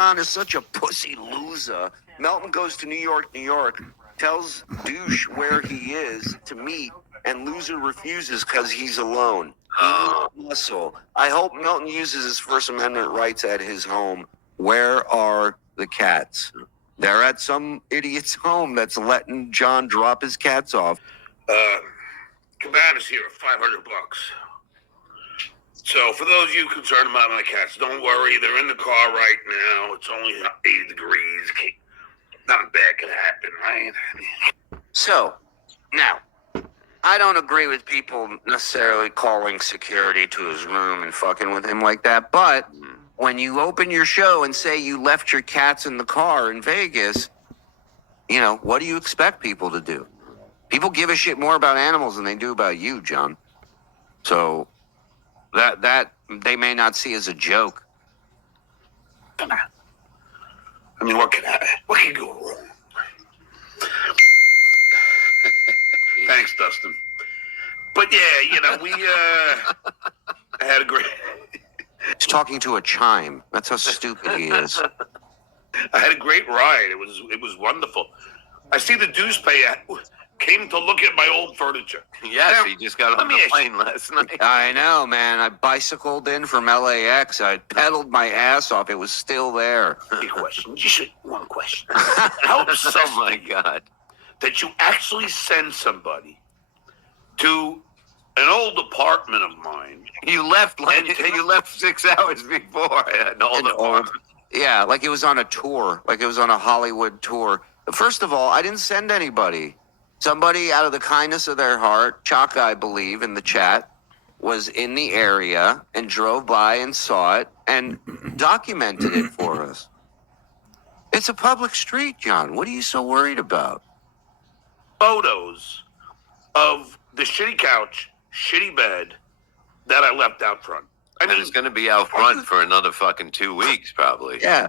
John is such a pussy loser. Melton goes to New York, tells Douche where he is to meet, and Loser refuses because he's alone. Muscle. I hope Melton uses his First Amendment rights at his home. Where are the cats? They're at some idiot's home that's letting John drop his cats off. Cabanas here, $500. So for those of you concerned about my cats, don't worry. They're in the car right now. It's only 80 degrees. Nothing bad could happen, right? So, now, I don't agree with people necessarily calling security to his room and fucking with him like that, but when you open your show and say you left your cats in the car in Vegas, you know, what do you expect people to do? People give a shit more about animals than they do about you, John. So, that they may not see as a joke. I mean, what can go wrong? Thanks, Dustin. But yeah, you know, we had a great. He's talking to a chime. That's how stupid he is. I had a great ride. It was wonderful. I see the dues pay came to look at my old furniture. Yes, he just got on the plane last night. I know, man. I bicycled in from LAX. I pedaled my ass off. It was still there. One question. How obsessed Oh my God. that you actually send somebody to an old apartment of mine. You left you left 6 hours before. Yeah, like it was on a tour. Like it was on a Hollywood tour. First of all, I didn't send anybody. Somebody out of the kindness of their heart, Chuck, I believe, in the chat, was in the area and drove by and saw it and documented it for us. It's a public street, John. What are you so worried about? Photos of the shitty couch, shitty bed that I left out front. I mean, it's going to be out front for another fucking 2 weeks, probably. Yeah.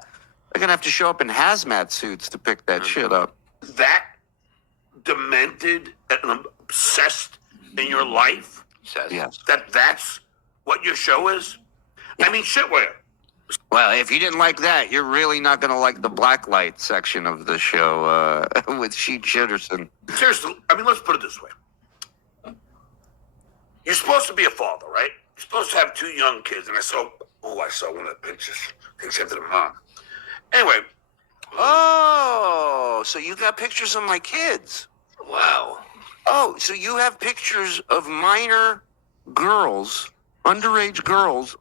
They're going to have to show up in hazmat suits to pick that shit up. That demented and obsessed in your life? Yes. That's what your show is? Yeah. I mean, shitware. Well, if you didn't like that, you're really not going to like the blacklight section of the show with Sheet Shitterson. Seriously, I mean, let's put it this way. You're supposed to be a father, right? You're supposed to have 2 young kids, and I saw one of the pictures. Except to the mom. Anyway. Oh, so you got pictures of my kids. Wow. Oh, so you have pictures of minor girls, underage girls,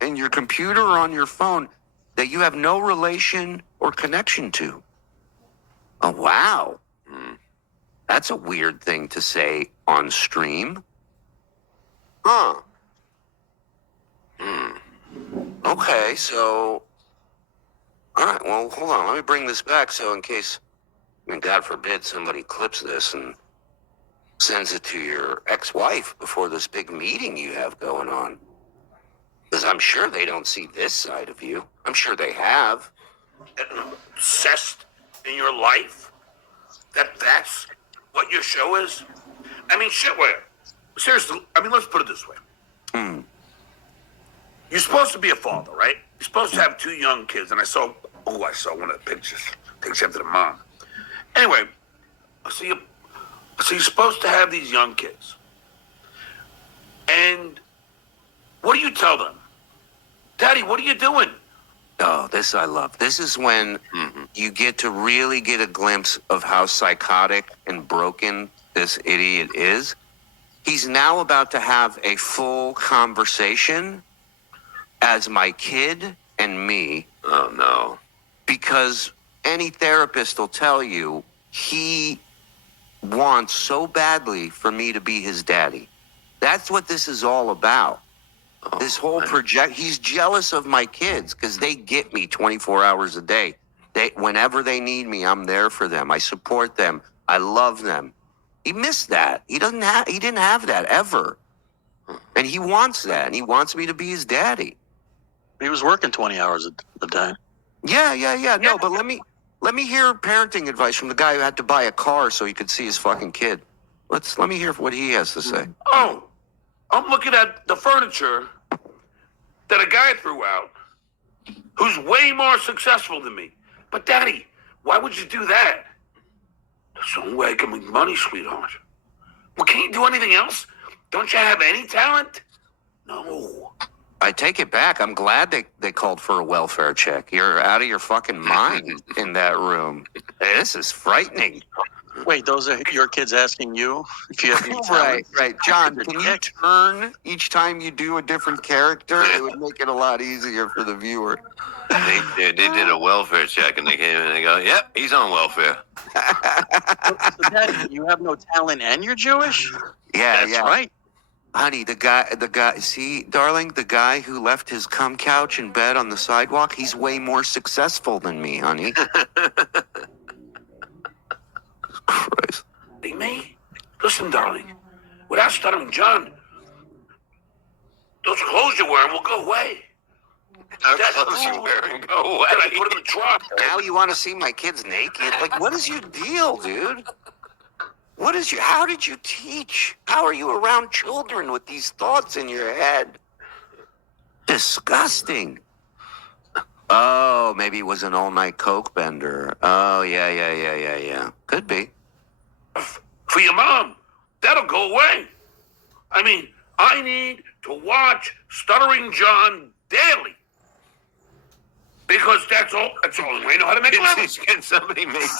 in your computer or on your phone that you have no relation or connection to. Oh, wow. That's a weird thing to say on stream. Huh. Okay, so... All right, well, hold on. Let me bring this back so in case, I mean, God forbid somebody clips this and sends it to your ex-wife before this big meeting you have going on. Because I'm sure they don't see this side of you. I'm sure they have. Obsessed in your life? That's what your show is? I mean, shitware. Seriously, I mean, let's put it this way. You're supposed to be a father, right? You're supposed to have 2 young kids, and I saw one of the pictures. Except to the mom. Anyway, so you're supposed to have these young kids. And what do you tell them? Daddy, what are you doing? Oh, this I love. This is when you get to really get a glimpse of how psychotic and broken this idiot is. He's now about to have a full conversation as my kid and me. Oh, no. Because any therapist will tell you he wants so badly for me to be his daddy. That's what this is all about. Oh, this whole project. He's jealous of my kids because they get me 24 hours a day. Whenever they need me, I'm there for them. I support them. I love them. He missed that. He didn't have that ever. And he wants that. And he wants me to be his daddy. He was working 20 hours a day. Yeah. No, but let me hear parenting advice from the guy who had to buy a car so he could see his fucking kid. Let me hear what he has to say. Oh, I'm looking at the furniture that a guy threw out who's way more successful than me. But Daddy, why would you do that? That's the only way I can make money, sweetheart. Well, can't you do anything else? Don't you have any talent? No. I take it back. I'm glad they called for a welfare check. You're out of your fucking mind in that room. This is frightening. Wait, those are your kids asking you if you have any talent? Right. John, can you turn each time you do a different character? It would make it a lot easier for the viewer. They did a welfare check and they came in and they go, yep, he's on welfare. So Daddy, you have no talent and you're Jewish? Yeah, That's right. Honey, the guy, see, darling, the guy who left his cum couch in bed on the sidewalk, he's way more successful than me, honey. Christ. Me? Listen, darling, without Stuttering John, those clothes you're wearing will go away. How That close you food wearing? Go away. that I put in the trunk. Now you want to see my kids naked? Like, what is your deal, dude? How did you teach? How are you around children with these thoughts in your head? Disgusting. Oh, maybe it was an all-night coke bender. Oh, yeah. Could be. For your mom, that'll go away. I mean, I need to watch Stuttering John daily. Because that's all I know how to make a living. Can somebody make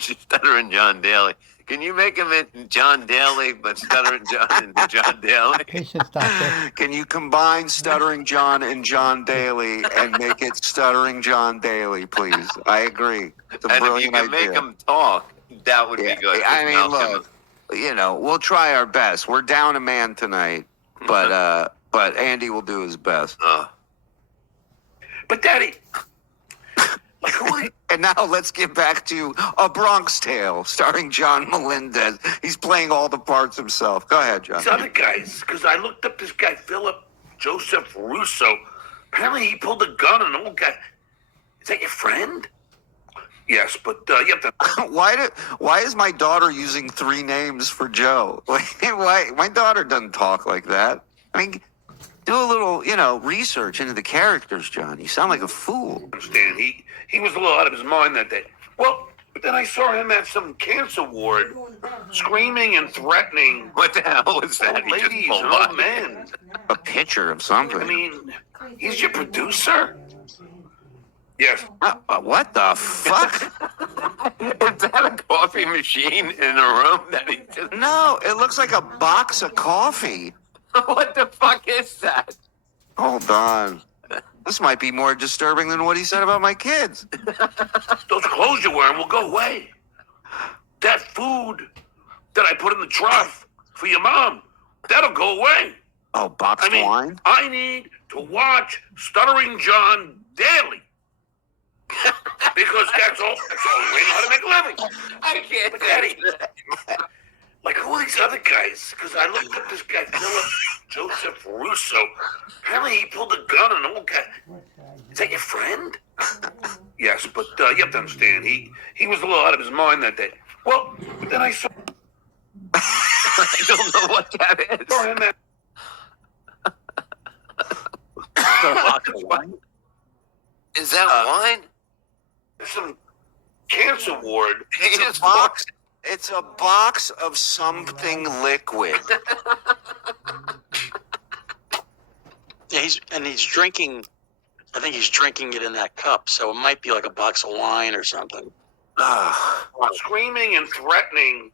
Stuttering John Daly? Can you make him in John Daly, but Stuttering John into John Daly? Patience, doctor. Can you combine Stuttering John and John Daly and make it Stuttering John Daly, please? I agree. It's a And if you brilliant can idea. make him talk, that would be good. I mean, Malcolm- look, we'll try our best. We're down a man tonight, but Andy will do his best. But Daddy, like who? And now let's get back to A Bronx Tale, starring John Melendez. He's playing all the parts himself. Go ahead, John. These other guys, because I looked up this guy, Philip Joseph Russo. Apparently he pulled a gun on an old guy. Is that your friend? Yes, but you have to... Why is my daughter using 3 names for Joe? Why? My daughter doesn't talk like that. I mean, do a little, research into the characters, John. You sound like a fool. understand. He was a little out of his mind that day. Well, but then I saw him at some cancer ward, screaming and threatening What the hell was that? old He just ladies pulled and up. old men. A picture of something. I mean, he's your producer? Yes. What the fuck? Is that a coffee machine in a room that he just... No, it looks like a box of coffee. What the fuck is that? Hold on. This might be more disturbing than what he said about my kids. Those clothes you're wearing will go away. That food that I put in the trough for your mom, that'll go away. Oh, boxed I mean, wine? I need to watch Stuttering John daily. Because that's all we know how to make a living. I can't But Daddy, like who are these other guys? Because I looked up this guy, Philip Joseph Russo. Apparently he pulled a gun on an old guy. Is that your friend? Yes, but you have to understand, he was a little out of his mind that day. Well, but then I saw I don't know what that is. him at Is that wine? some cancer ward. It's a box. It's a box of something liquid. Yeah, he's drinking. I think he's drinking it in that cup, so it might be like a box of wine or something. Screaming and threatening.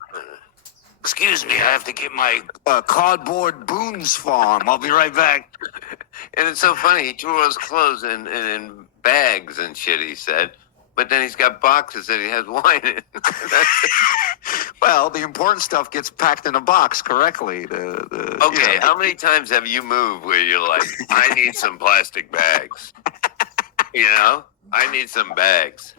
Excuse me, I have to get my cardboard Boone's Farm. I'll be right back. And it's so funny. He threw his clothes in bags and shit, he said. But then he's got boxes that he has wine in. Well, the important stuff gets packed in a box correctly. Okay, how many times have you moved where you're like, I need some plastic bags? I need some bags.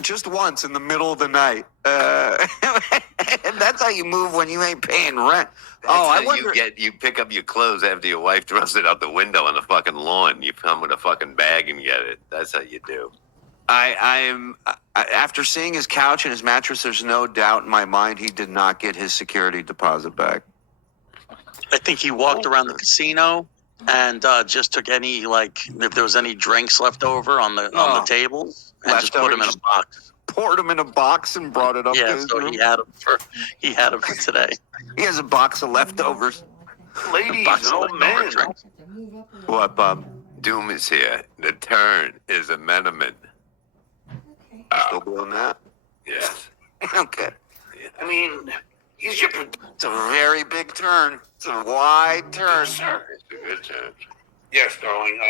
Just once in the middle of the night. And that's how you move when you ain't paying rent. I wonder. You pick up your clothes after your wife throws it out the window on the fucking lawn. You come with a fucking bag and get it. That's how you do. I'm after seeing his couch and his mattress, there's no doubt in my mind he did not get his security deposit back. I think he walked around the casino and just took any, like, if there was any drinks left over on the table, and just put them in a box. Poured them in a box and brought it up to Yeah, his so room. he had them for today. He has a box of leftovers. Ladies Box and of old leftover men. drinks. What, Bob? Doom is here. The turn is a Meneman. Still doing that? Yes. Okay. I mean, he's your It's a very big turn. It's a wide turn. producer. It's a good turn. Yes, darling.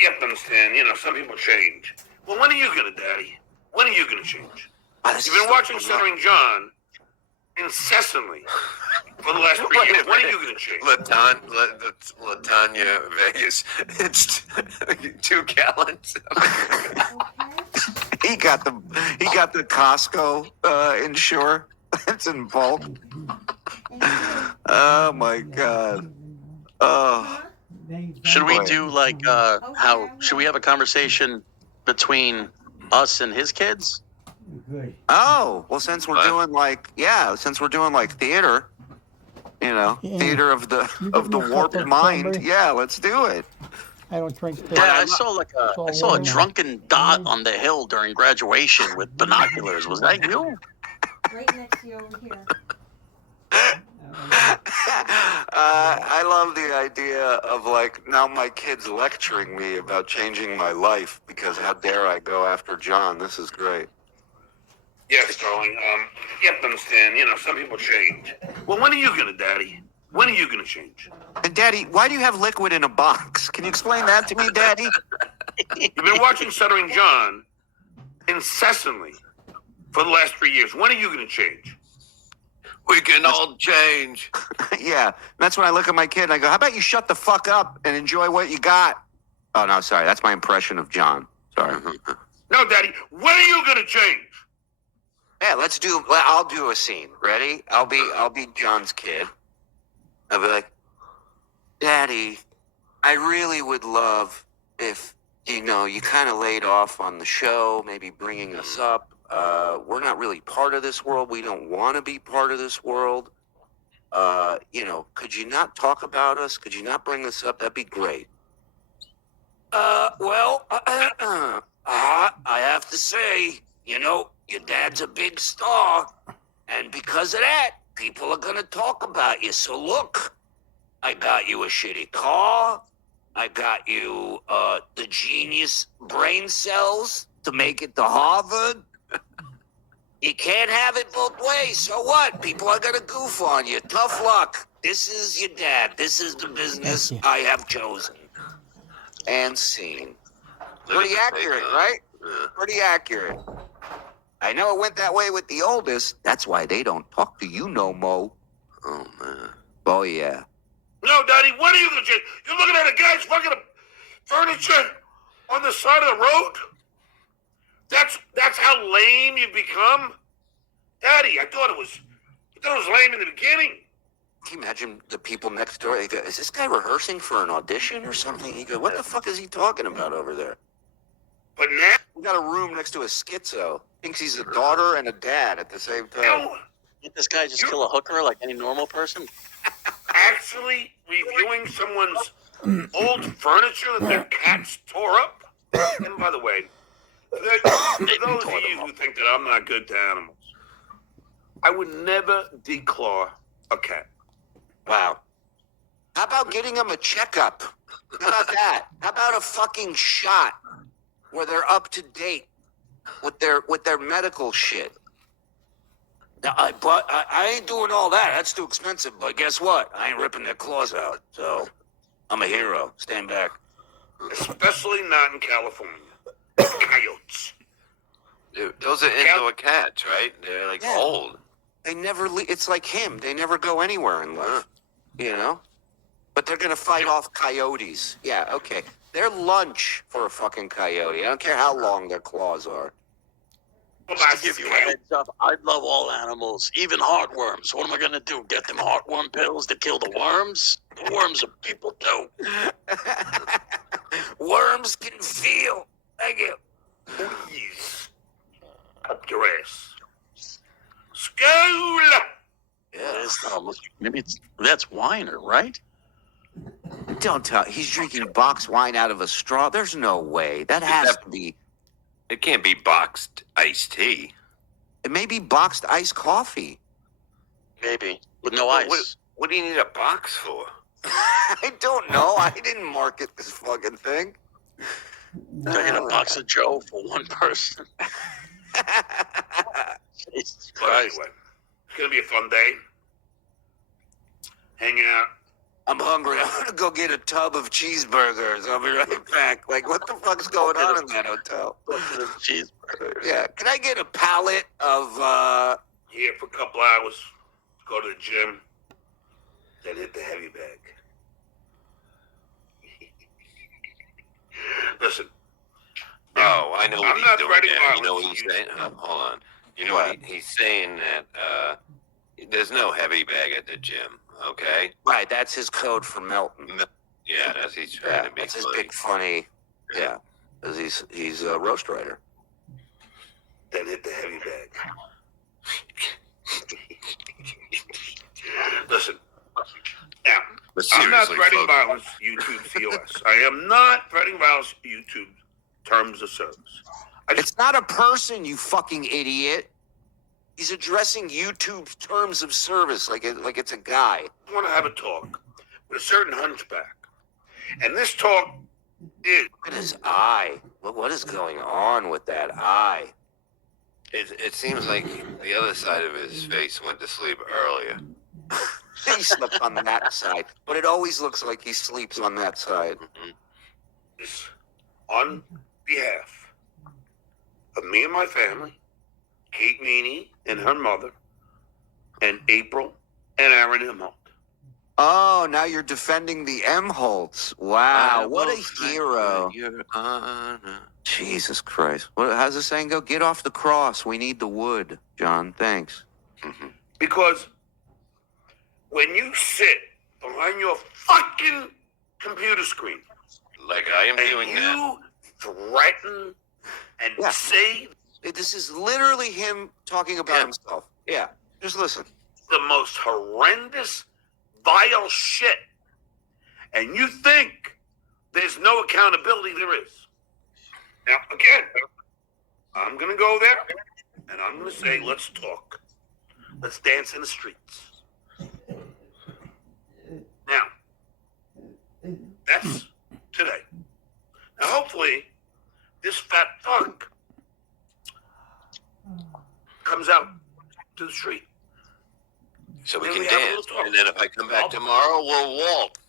You have to understand, some people change. Well, when are you gonna, Daddy? When are you gonna change? You've been watching Stuttering John incessantly for the last 3 Wait a years. When are minute. you gonna change? Latanya Vegas. It's 2 gallons. He got the Costco insure. It's in bulk. Oh my god. Oh. Should we Boy. do like should we have a conversation between us and his kids? Oh, well, since we're What? doing like theater, theater of the warped mind. Yeah, let's do it. I don't drink. Yeah, I saw a drunken dot on the hill during graduation with binoculars. Was that you? Right next to you over here. I love the idea of now my kids lecturing me about changing my life because how dare I go after John? This is great. Yes, darling. You have to understand, some people change. Well, when are you gonna, Daddy? When are you gonna change? And Daddy, why do you have liquid in a box? Can you explain that to me, Daddy? You've been watching Stuttering John incessantly for the last 3 years. When are you gonna change? We can all change. Yeah, that's when I look at my kid and I go, "How about you shut the fuck up and enjoy what you got?" Oh no, sorry, that's my impression of John. Sorry. No, Daddy. When are you gonna change? Yeah, I'll do a scene. Ready? I'll be John's kid. I'll be like, "Daddy, I really would love if, you kind of laid off on the show, maybe bringing us up. We're not really part of this world. We don't want to be part of this world. Could you not talk about us? Could you not bring this up? That'd be great." I have to say, your dad's a big star, and because of that, people are gonna talk about you. So look, I got you a shitty car. I got you the genius brain cells to make it to Harvard. You can't have it both ways. So what? People are gonna goof on you. Tough luck. This is your dad. This is the business I have chosen. And scene. Pretty accurate, right? Yeah. Pretty accurate. I know it went that way with the oldest. That's why they don't talk to you no more. Oh, man. Oh, yeah. No, Daddy. When are you gonna change? You're looking at a guy's fucking furniture on the side of the road. That's how lame you've become, Daddy. I thought it was lame in the beginning. Can you imagine the people next door? They go, "Is this guy rehearsing for an audition or something?" He goes, "What the fuck is he talking about over there?" But now, We got a room next to a schizo. Thinks he's a daughter and a dad at the same time. Did this guy just kill a hooker like any normal person? actually reviewing someone's old furniture that their cats tore up. And by the way, for those of you who think that I'm not good to animals, I would never declaw a cat. Wow. How about getting them a checkup? How about that? How about a fucking shot where they're up to date with their medical shit? Now, I ain't doing all that. That's too expensive. But guess what? I ain't ripping their claws out. So I'm a hero. Stand back. Especially not in California. Coyotes. Dude, those are indoor cats, right? They're Yeah. old. They never it's like him. They never go anywhere in life. But they're gonna fight off coyotes. Yeah, okay. They're lunch for a fucking coyote. I don't care how long their claws are. Just to give you a heads up, I love all animals, even heartworms. What am I gonna do? Get them heartworm pills to kill the worms? The worms are people too. Worms can feel. Thank you. Please. Up your ass. School! Yeah, maybe that's Weiner, right? Don't tell. He's drinking box wine out of a straw. There's no way. That has to be. It can't be boxed iced tea. It may be boxed iced coffee. Maybe. With no What- ice. What do you need a box for? I don't know. I didn't market this fucking thing. Can I get a box of Joe for one person? Jesus But Christ. anyway, it's gonna be a fun day. Hanging out. I'm hungry. I'm gonna go get a tub of cheeseburgers. I'll be right back. Like, what the fuck's going on in that hotel? Cheeseburgers. Yeah. Can I get a pallet of Here for a couple hours. Go to the gym. Then hit the heavy bag. Listen. Oh, I know what I'm he's not doing writing there. You know what violence. he's saying? Hold on. You know what he's saying that there's no heavy bag at the gym. Okay. right? That's his code for Melton. Yeah, that's he's trying to be That's his funny. big funny. Yeah, because he's a roast writer. Then hit the heavy bag. Listen. Now, But I'm not seriously, threatening folks, violence, YouTube COS. I am not threatening violence, YouTube terms of service. It's not a person, you fucking idiot. He's addressing YouTube's terms of service like it's a guy. I want to have a talk with a certain hunchback. And this talk is Look at his eye. Look what is going on with that eye. it seems like the other side of his face went to sleep earlier. He slept on that side, but it always looks like he sleeps on that side. is on behalf of me and my family, Kate Meany and her mother, and April and Aaron Himholt. Oh, now you're defending the M Holtz. Wow, what a hero. Your honor. Jesus Christ. How's the saying go? Get off the cross. We need the wood. John, thanks. Because when you sit behind your fucking computer screen Like I am and doing that. you threaten and Yeah. say This is literally him talking about Yeah. himself. Yeah, just listen. the most horrendous, vile shit, and you think there's no accountability, there is. Now, again, I'm going to go there, and I'm going to say, let's talk. Let's dance in the streets. Now, that's today. Now, hopefully, this fat fuck comes out to the street. So we Then can we have a dance. little talk. And then if I come back tomorrow, we'll waltz.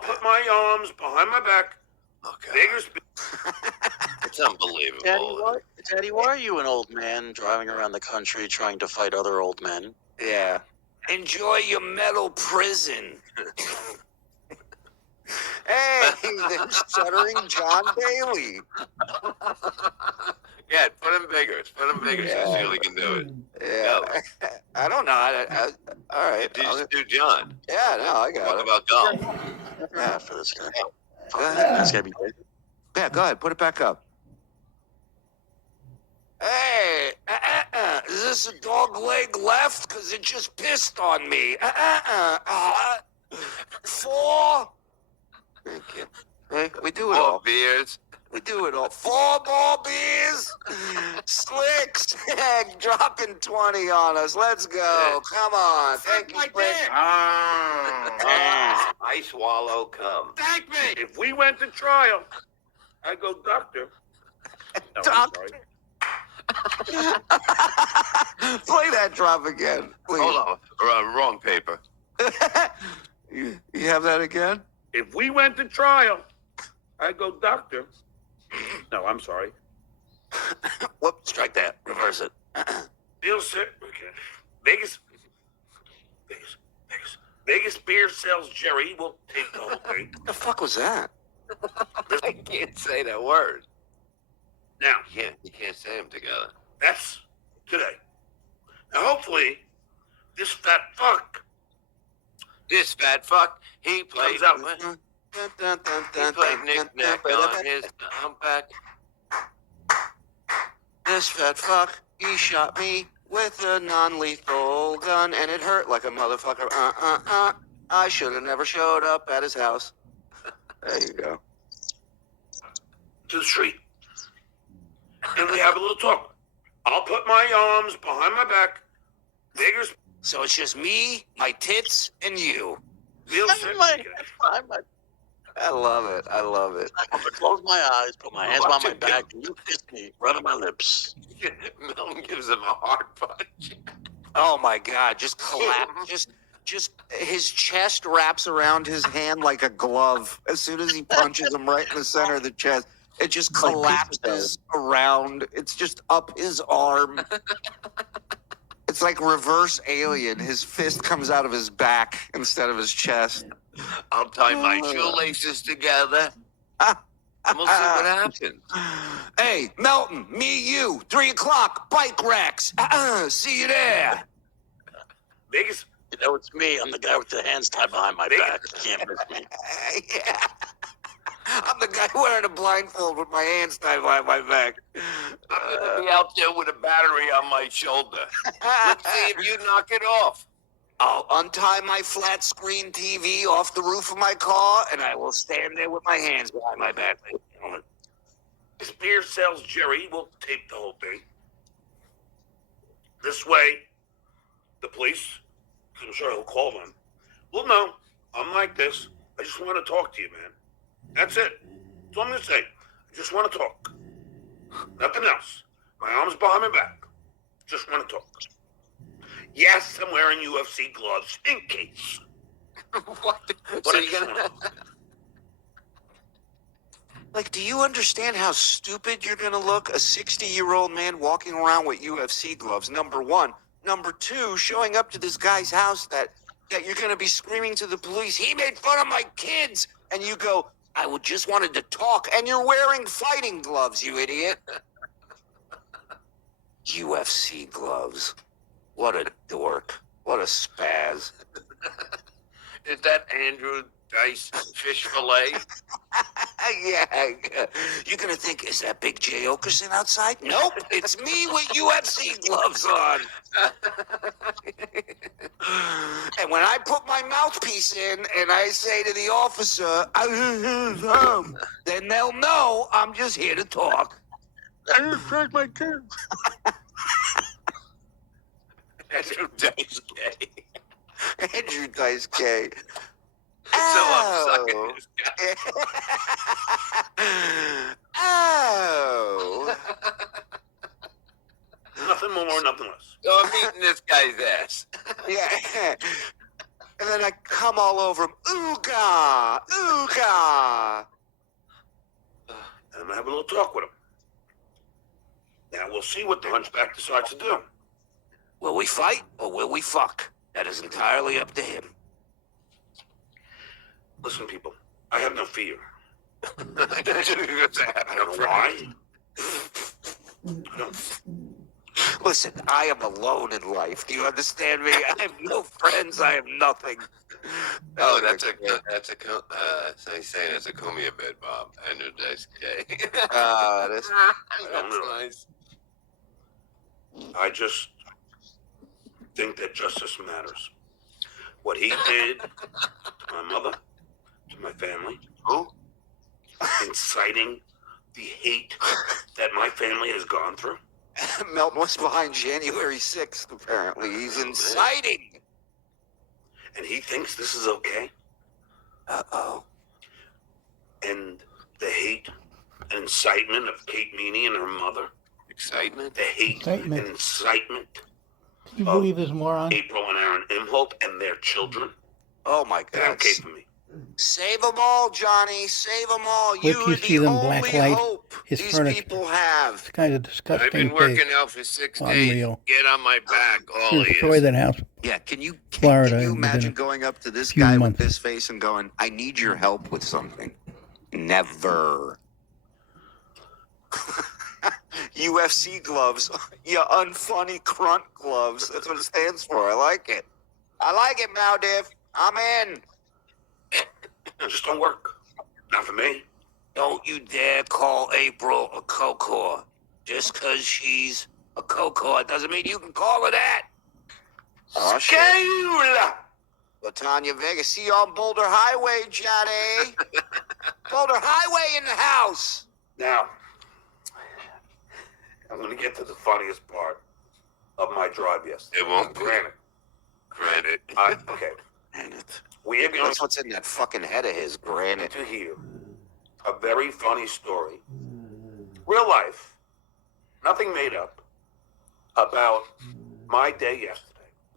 Put my arms behind my back, Okay. bigger speed. It's unbelievable. Daddy, why are you an old man driving around the country trying to fight other old men? Yeah. Enjoy your metal prison. Hey, there's Stuttering John Bailey. Yeah, put him bigger. Put him bigger so Yeah. Sheila can do it. Yeah. I don't know. All right. Just do John. Yeah, no, I Talk got it. about golf. Yeah, for this guy. Go ahead. That's gotta be big. Yeah, go ahead. Put it back up. Hey, is this a dog leg left? Because it just pissed on me. 4. Thank you. Hey, we do it Oh, all. beers. We do it all. 4 more beers. Slicks. Dropping 20 on us. Let's go. Come on. Thank you, Slick. I swallow cum. Thank me. If we went to trial, I'd go, doctor. No, I'm Doctor. sorry. Play that drop again, please. Hold on. Wrong paper. You have that again? If we went to trial, I'd go, doctor. No, I'm sorry. Whoop, strike that. Reverse it. Bill said, okay. Vegas beer sells Jerry. We'll take the whole thing. What the fuck was that? I can't say that word. Now, You can't say them together. that's today. Now, hopefully, this fat fuck This fat fuck, he played. comes out. He played knick-knack on his humpback. This fat fuck, he shot me with a non-lethal gun, and it hurt like a motherfucker. I should have never showed up at his house. There you go. To the street. And we have a little talk. I'll put my arms behind my back. Figures So it's just me, my tits, and you. real I'm sick. in my hands behind my I love it. I love it. I'm gonna close my eyes, put my hands behind my back, and you kiss me right on my lips. Milton gives him a hard punch. Oh my God! Just collapse. Just his chest wraps around his hand like a glove. As soon as he punches him right in the center of the chest, it just Like collapses around. It's just up his arm. It's like reverse Alien. His fist comes out of his back instead of his chest. I'll tie my shoelaces together, and we'll see what happens. Hey, Melton, me, you, 3 o'clock, bike racks. See you there. Vegas. You know, it's me. I'm the guy with the hands tied behind my back. You can't miss me. Yeah. I'm the guy wearing a blindfold with my hands tied behind my back. I'm gonna be out there with a battery on my shoulder. Let's see if you knock it off. I'll untie my flat screen TV off the roof of my car, and I will stand there with my hands behind my back. Spear sells Jerry. We'll tape the whole thing. This way, the police, I'm sure he'll call them. Well, no, I'm like this. I just want to talk to you, man. That's it. That's all I'm going to say. I just want to talk. Nothing else. My arms behind my back. Just want to talk. Yes, I'm wearing UFC gloves in case. What? But So I you're just gonna? wanna- Like, do you understand how stupid you're gonna look? A 60-year-old man walking around with UFC gloves, number one. Number two, showing up to this guy's house that you're gonna be screaming to the police, he made fun of my kids! And you go, I just wanted to talk, and you're wearing fighting gloves, you idiot. UFC gloves. What a dork. What a spaz. Is that Andrew Dice fish fillet? Yeah. You're gonna think, is that Big J Okerson outside? Nope, it's me with UFC gloves on. And when I put my mouthpiece in and I say to the officer, then they'll know I'm just here to talk. I just tried my kids. Andrew Dice gay. Andrew Dice K. So I'm sucking this guy. Oh. Nothing more, nothing less. So I'm eating this guy's ass. Yeah. And then I come all over him. Ooga! Ooga! And I'm going to have a little talk with him. Now we'll see what the hunchback decides to do. Will we fight or will we fuck? That is entirely up to him. Listen, people, I have no fear. I I don't know why. I don't. Listen, I am alone in life. Do you understand me? I have no friends. I have nothing. Oh, that's a so he's saying it's a Kumia bed, Bob. Andrew Dice gay. That's That's nice. I just think that justice matters. What he did to my mother, to my family, Who? inciting the hate that my family has gone through. Melton was behind January 6th, apparently. He's inciting. And he thinks this is okay. Uh-oh. And the hate and incitement of Kate Meany and her mother. Excitement? The hate Incitement. and incitement Do you believe this moron? April and Aaron Imholt and their children. Oh, my They're God. okay for me. Save them all, Johnny. Save them all. Wait till you see the them only blacklight hope his these furniture. people have. This guy's a I've disgusting been pig. working out for 6 days. Unreal. Get on my back, all Should he destroy is. that house. Yeah, can you Florida can you within imagine a going up to this few guy months. with this face and going, I need your help with something? Never. UFC gloves. You unfunny crunt gloves. That's what it stands for. I like it. I like it, Maldiv. I'm in. It just don't work. Not for me. Don't you dare call April a coco. Just because she's a coco doesn't mean you can call her that. Oh, shit. Scale! Latanya Vega, see you on Boulder Highway, Johnny. Boulder Highway in the house. Now, I'm going to get to the funniest part of my drive yesterday. It won't be. Granted. Okay. We are going That's what's in that fucking head of his, granite. to hear a very funny story, real life, nothing made up, about my day yesterday.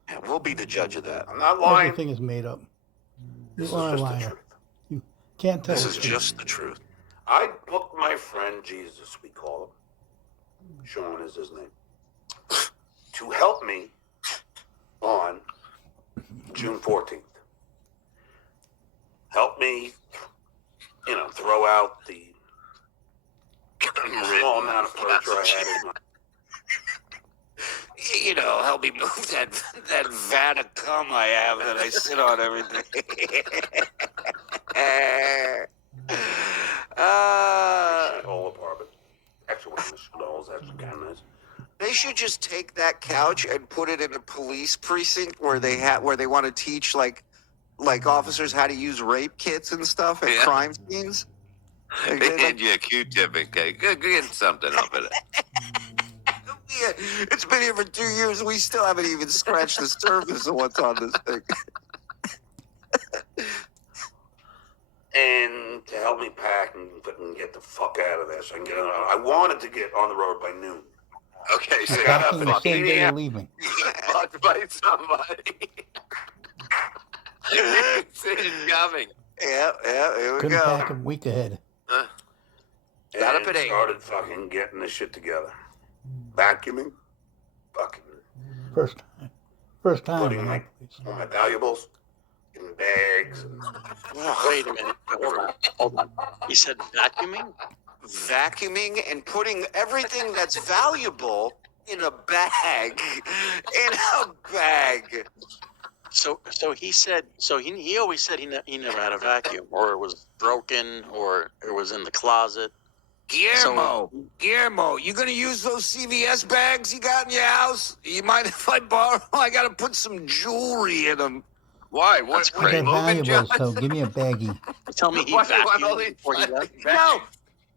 Yeah, we'll be the judge of that. I'm not lying. Everything is made up. This You is are a just the liar. truth. You can't tell This the is truth. just the truth. I booked my friend Jesus, we call him. Sean is his name. To help me on June 14th. Help me, throw out the small amount of furniture I had in my... Help me move that vat of cum I have that I sit on every day. whole apartment. Actually, one of the stalls actually kind of nice. They should just take that couch and put it in a police precinct where they want to teach like officers how to use rape kits and stuff at Yeah. crime scenes. They hand you a Q-tip and go get something up in it. Yeah, it's been here for 2 years. We still haven't even scratched the surface of what's on this thing. And to help me pack and get the fuck out of there so I can get on. I wanted to get on the road by noon. Okay, so You're you got packing up the at same 8 day you're a.m. leaving. Fucked by somebody. It's coming. Yeah, here we Couldn't go. pack a week ahead. Got And up at 8. started fucking getting this shit together. Vacuuming. Fucking First time putting in my, that place. all my valuables in bags. And, Wait a minute. Hold on. He said vacuuming? Vacuuming and putting everything that's valuable in a bag. In a bag. So he said. So he always said he never had a vacuum, or it was broken, or it was in the closet. Guillermo, you gonna use those CVS bags you got in your house? You mind if I borrow? I gotta put some jewelry in them. Why? What? I got moving, valuables, John? so give me a baggie. Tell me he Why do you want all vacuumed these before he left. plastic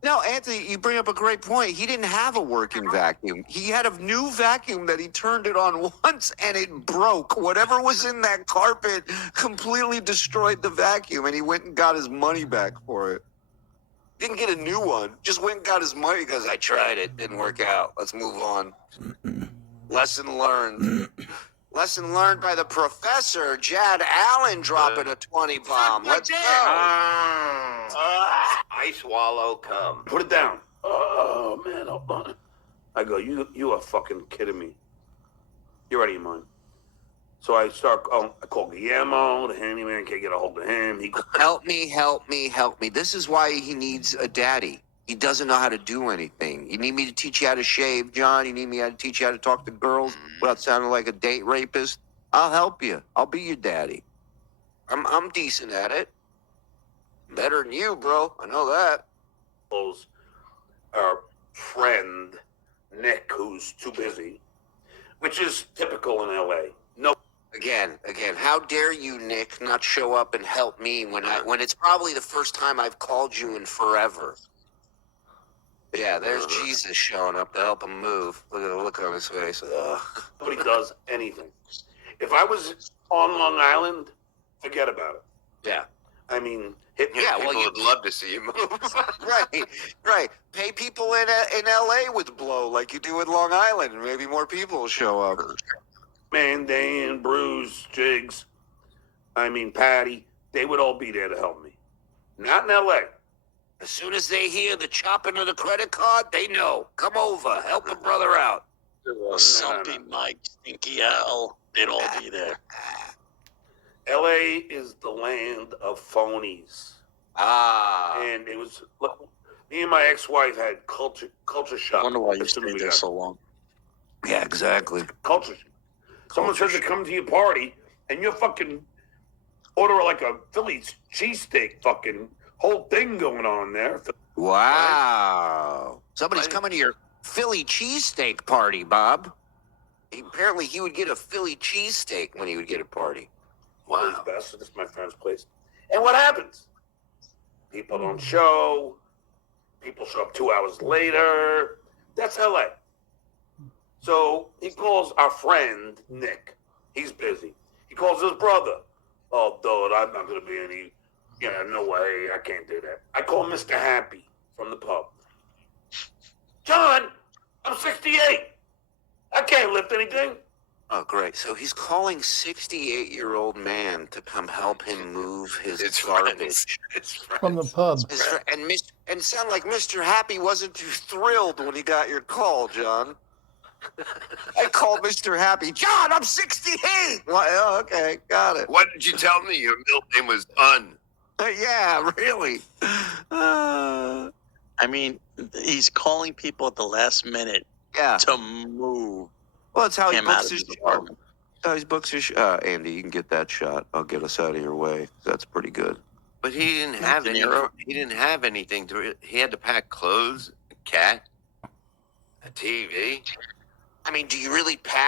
No, Anthony, you bring up a great point. He didn't have a working vacuum. He had a new vacuum that he turned it on once and it broke. Whatever was in that carpet completely destroyed the vacuum, and he went and got his money back for it. Didn't get a new one. Just went and got his money because I tried it. Didn't work out. Let's move on. Lesson learned. Lesson learned by the professor, Jad Allen, dropping a 20 bomb. Let's go. I swallow cum. put it down. Oh, man. Hold on. I go, you are fucking kidding me. You're out of your mind. So I call Guillermo, the handyman, can't get a hold of him. He Help me, help me, help me. This is why he needs a daddy. He doesn't know how to do anything. You need me to teach you how to shave, John? You need me to teach you how to talk to girls without sounding like a date rapist? I'll help you. I'll be your daddy. I'm decent at it. Better than you, bro. I know that. calls our friend Nick, who's too busy, which is typical in LA. No, Again, how dare you, Nick, not show up and help me when it's probably the first time I've called you in forever. Yeah, there's Jesus showing up to help him move. Look at the look on his face. Ugh. nobody does anything. If I was on Long Island, forget about it. Yeah. I mean, hit me. Yeah, well, People you would love to see you move. right. Pay people in LA with blow like you do in Long Island, and maybe more people will show up. Man, Dan, Bruce, Jigs, Patty, they would all be there to help me. Not in LA. As soon as they hear the chopping of the credit card, they know. Come over, help a brother out. Sumpy Mike, Stinky Al, they'd all be there. LA is the land of phonies. Ah. And it was, look, me and my ex-wife had culture shock. I wonder why you as soon as stayed we there got so long. Yeah, exactly. culture shock. Someone says to come to your party, and you fucking order like a Philly cheesesteak, fucking whole thing going on there. Wow. Somebody's coming to your Philly cheesesteak party, Bob. Apparently, he would get a Philly cheesesteak when he would get a party. Wow. Best. So this is my friend's place. And what happens? People don't show. People show up 2 hours later. That's LA. So he calls our friend, Nick. He's busy. He calls his brother. Oh, dude, I'm not going to be any. Yeah, no way. I can't do that. I call Mr. Happy from the pub. John, I'm 68. I can't lift anything. Oh, great. So he's calling 68-year-old man to come help him move his garbage. From the pub. And sound like Mr. Happy wasn't too thrilled when he got your call, John. I called Mr. Happy. John, I'm 68. Why? Oh, okay, got it. What did you tell me? Your middle name was Yeah, really. I mean, he's calling people at the last minute Yeah. to move Well, it's how he him out books of his the show. apartment. How he books his Andy, you can get that shot. I'll get us out of your way. That's pretty good. But he didn't have De any. Niro? He didn't have anything to. He had to pack clothes, a cat, a TV. I mean, do you really pack